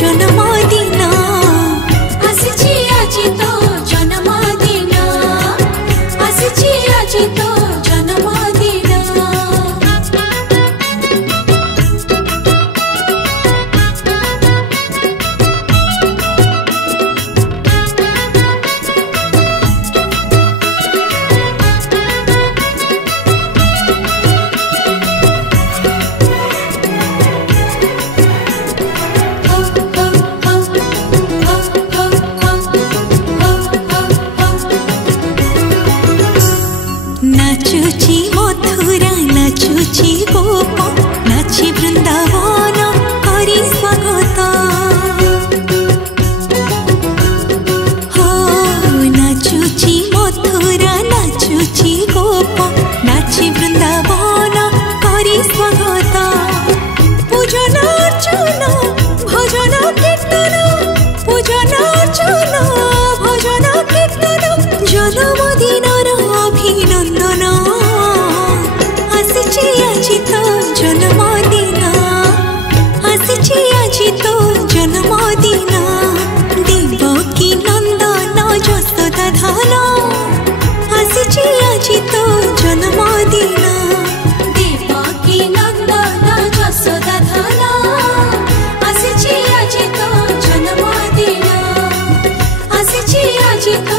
जन्मदिन आसिछि आजि तो जन्मदिन आसिछि आजि तो जन्मदिन नाचुची मथुरा नाचुची गोप नाची वृंदावन करी स्वागत हो नाचुची मथुरा नाचुची गोप नाची वृंदावन करी स्वागत पूजन अर्चन भजन कीर्तन पूजन अर्चन भजन कीर्तन जन्मदिन अभिनंदन आसिछि आजि तो जन्मदिन आसिछि आजि तो जन्मदिन देवकी नंदन यशोदा धन आसिछि आजि तो जन्मदिन देवकी नंदन यशोदा धन आसिछि आजि तो जन्मदिन आसिछि आजि तो